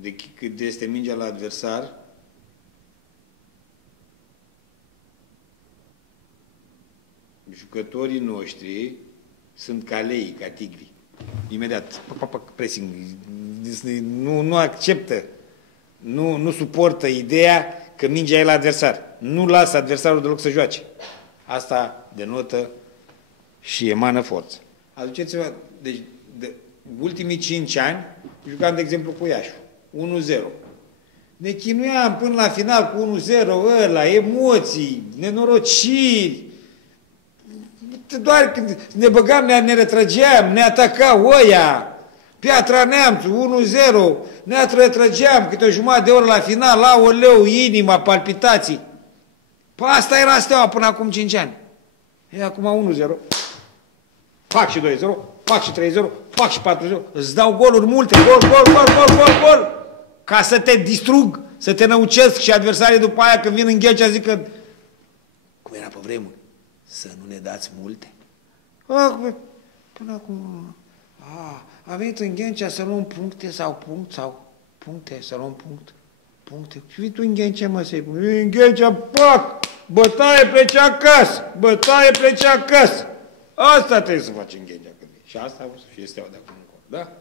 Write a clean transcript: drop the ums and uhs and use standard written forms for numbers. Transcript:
de cât este mingea la adversar, jucătorii noștri sunt ca lei, ca tigri. Imediat, pressing, nu acceptă, nu suportă ideea că mingea e la adversar. Nu lasă adversarul deloc să joace. Asta denotă și emană forță. Aduceți-vă, deci, de ultimii 5 ani, jucam, de exemplu, cu Iașu. 1-0. Ne chinuiam până la final cu 1-0, ăla, emoții, nenorociri. Doar când ne băgam, ne retrăgeam, ne atacau ăia. Piatra Neamțu, 1-0, ne retrăgeam câte o jumătate de oră la final, aoleu, inima, palpitații. Păi asta era Steaua până acum 5 ani. E acum 1-0, fac și 2-0, fac și 3-0, fac și 4-0, îți dau goluri multe, gol, ca să te distrug, să te năucesc și adversarii după aia când vin în Ghencea zic că, cum era pe vremuri, să nu ne dați multe. Până acum, a venit în Ghencea să luăm puncte sau puncte, să luăm puncte. Și vii tu în Ghencea, mă, să-i pui, în Ghencea, pac, bătaie, plece acasă. Asta trebuie să faci în Ghencea. Și asta o să fie Steaua de acum încolo, da?